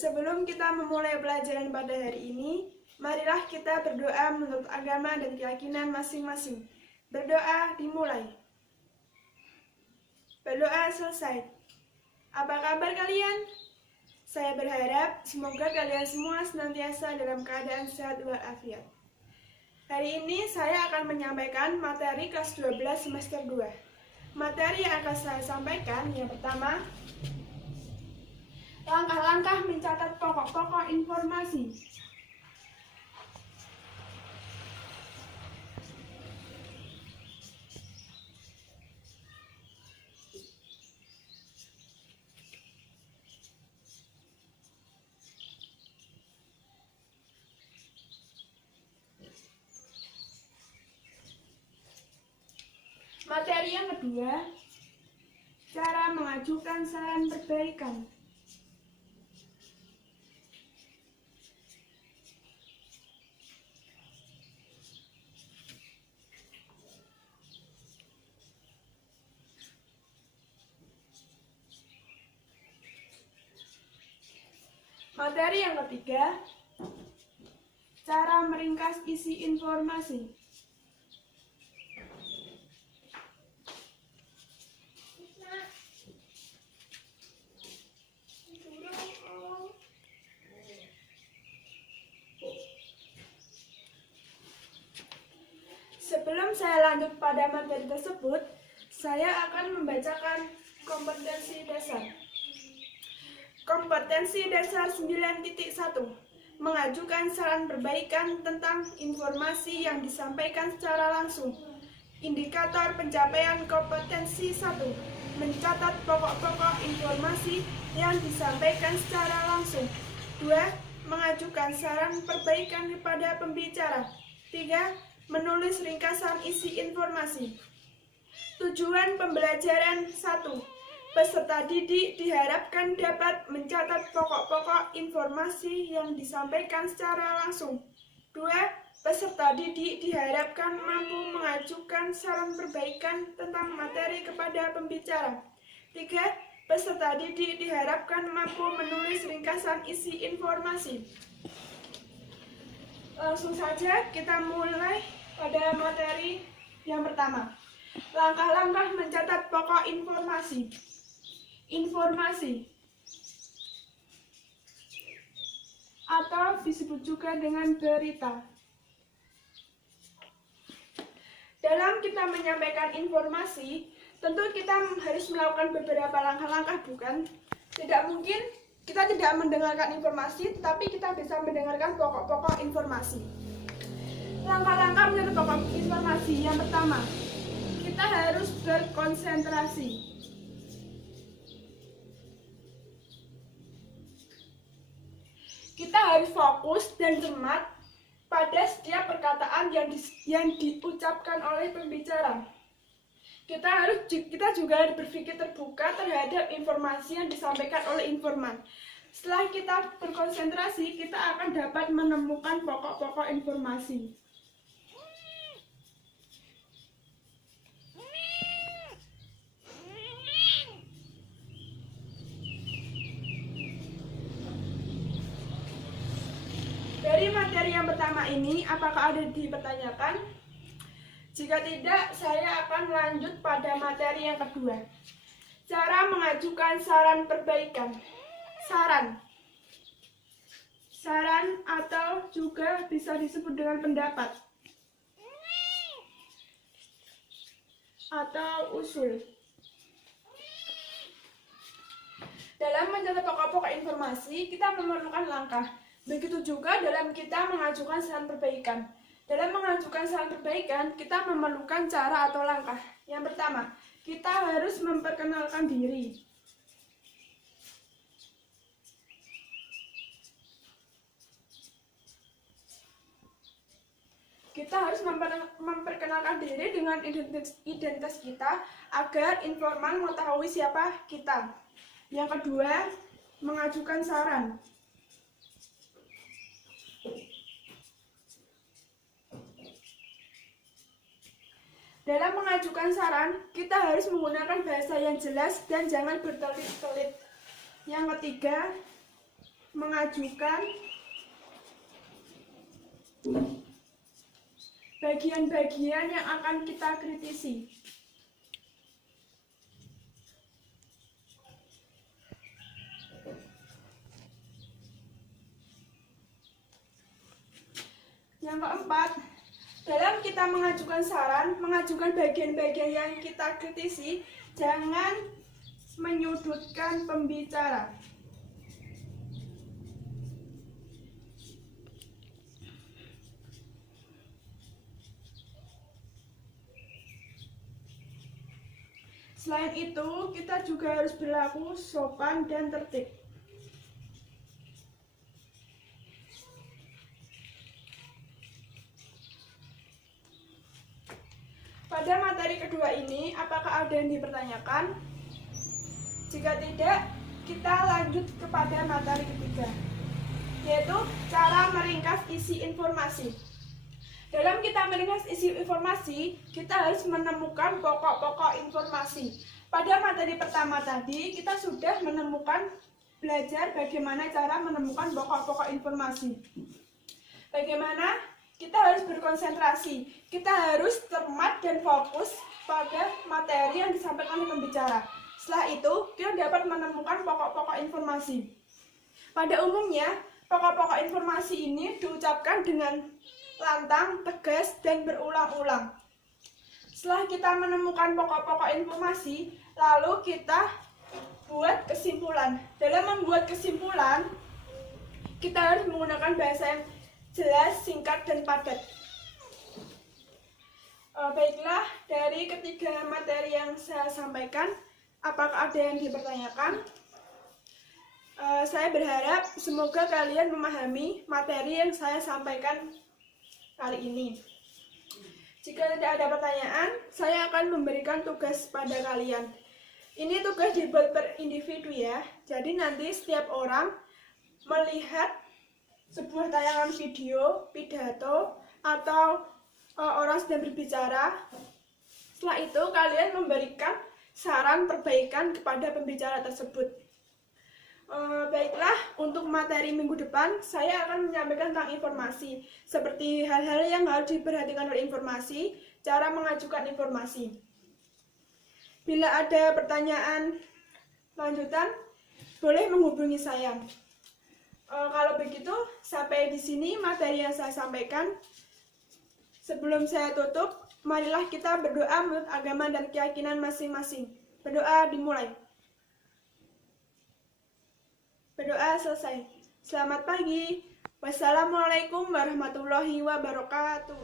Sebelum kita memulai pelajaran pada hari ini, marilah kita berdoa menurut agama dan keyakinan masing-masing. Berdoa dimulai. Berdoa selesai. Apa kabar kalian? Saya berharap semoga kalian semua senantiasa dalam keadaan sehat walafiat. Hari ini saya akan menyampaikan materi kelas 12 semester 2. Materi yang akan saya sampaikan yang pertama, langkah-langkah mencatat pokok-pokok informasi. Materi yang kedua, cara mengajukan saran perbaikan. Materi yang ketiga, cara meringkas isi informasi. Sebelum saya lanjut pada materi tersebut, saya akan membacakan kompetensi dasar. Kompetensi dasar 9.1, mengajukan saran perbaikan tentang informasi yang disampaikan secara langsung. Indikator pencapaian kompetensi 1, mencatat pokok-pokok informasi yang disampaikan secara langsung. 2. Mengajukan saran perbaikan kepada pembicara. 3. Menulis ringkasan isi informasi. Tujuan pembelajaran 1. Peserta didik diharapkan dapat mencatat pokok-pokok informasi yang disampaikan secara langsung. 2. Peserta didik diharapkan mampu mengajukan saran perbaikan tentang materi kepada pembicara. 3. Peserta didik diharapkan mampu menulis ringkasan isi informasi. Langsung saja kita mulai pada materi yang pertama. Langkah-langkah mencatat pokok informasi. Informasi atau disebut juga dengan berita. Dalam kita menyampaikan informasi, tentu kita harus melakukan beberapa langkah-langkah, bukan? Tidak mungkin kita tidak mendengarkan informasi, tetapi kita bisa mendengarkan pokok-pokok informasi. Langkah-langkah mencatat pokok informasi. Yang pertama, kita harus berkonsentrasi. Kita harus fokus dan cermat pada setiap perkataan yang diucapkan oleh pembicara. Kita juga harus berpikir terbuka terhadap informasi yang disampaikan oleh informan. Setelah kita berkonsentrasi, kita akan dapat menemukan pokok-pokok informasi. Dari materi yang pertama ini, apakah ada dipertanyakan? Jika tidak, saya akan lanjut pada materi yang kedua. Cara mengajukan saran perbaikan. Saran atau juga bisa disebut dengan pendapat atau usul. Dalam mencatat pokok-pokok informasi, kita memerlukan langkah. Begitu juga dalam kita mengajukan saran perbaikan. Dalam mengajukan saran perbaikan, kita memerlukan cara atau langkah. Yang pertama, kita harus memperkenalkan diri. Kita harus memperkenalkan diri dengan identitas kita agar informan mengetahui siapa kita. Yang kedua, mengajukan saran. Dalam mengajukan saran, kita harus menggunakan bahasa yang jelas dan jangan bertelit-telit. Yang ketiga, mengajukan bagian-bagian yang akan kita kritisi. Yang keempat, dalam kita mengajukan saran, mengajukan bagian-bagian yang kita kritisi, jangan menyudutkan pembicara. Selain itu, kita juga harus berlaku sopan dan tertib. Pada materi kedua ini, apakah ada yang dipertanyakan? Jika tidak, kita lanjut kepada materi ketiga, yaitu cara meringkas isi informasi. Dalam kita meringkas isi informasi, kita harus menemukan pokok-pokok informasi. Pada materi pertama tadi, kita sudah belajar bagaimana cara menemukan pokok-pokok informasi. Bagaimana kita harus berkonsentrasi, kita harus cermat dan fokus pada materi yang disampaikan oleh pembicara. Setelah itu, kita dapat menemukan pokok-pokok informasi. Pada umumnya, pokok-pokok informasi ini diucapkan dengan lantang, tegas, dan berulang-ulang. Setelah kita menemukan pokok-pokok informasi, lalu kita buat kesimpulan. Dalam membuat kesimpulan, kita harus menggunakan bahasa yang jelas, singkat, dan padat. Baiklah, dari ketiga materi yang saya sampaikan, apakah ada yang dipertanyakan? Saya berharap semoga kalian memahami materi yang saya sampaikan kali ini. Jika tidak ada pertanyaan, saya akan memberikan tugas pada kalian. Ini tugas dibuat per individu ya. Jadi nanti setiap orang melihat sebuah tayangan video, pidato, atau orang sedang berbicara. Setelah itu kalian memberikan saran perbaikan kepada pembicara tersebut. Baiklah, untuk materi minggu depan saya akan menyampaikan tentang informasi, seperti hal-hal yang harus diperhatikan oleh informasi, cara mengajukan informasi. Bila ada pertanyaan lanjutan, boleh menghubungi saya. Kalau begitu, sampai di sini materi yang saya sampaikan. Sebelum saya tutup, marilah kita berdoa menurut agama dan keyakinan masing-masing. Berdoa dimulai. Berdoa selesai. Selamat pagi. Wassalamualaikum warahmatullahi wabarakatuh.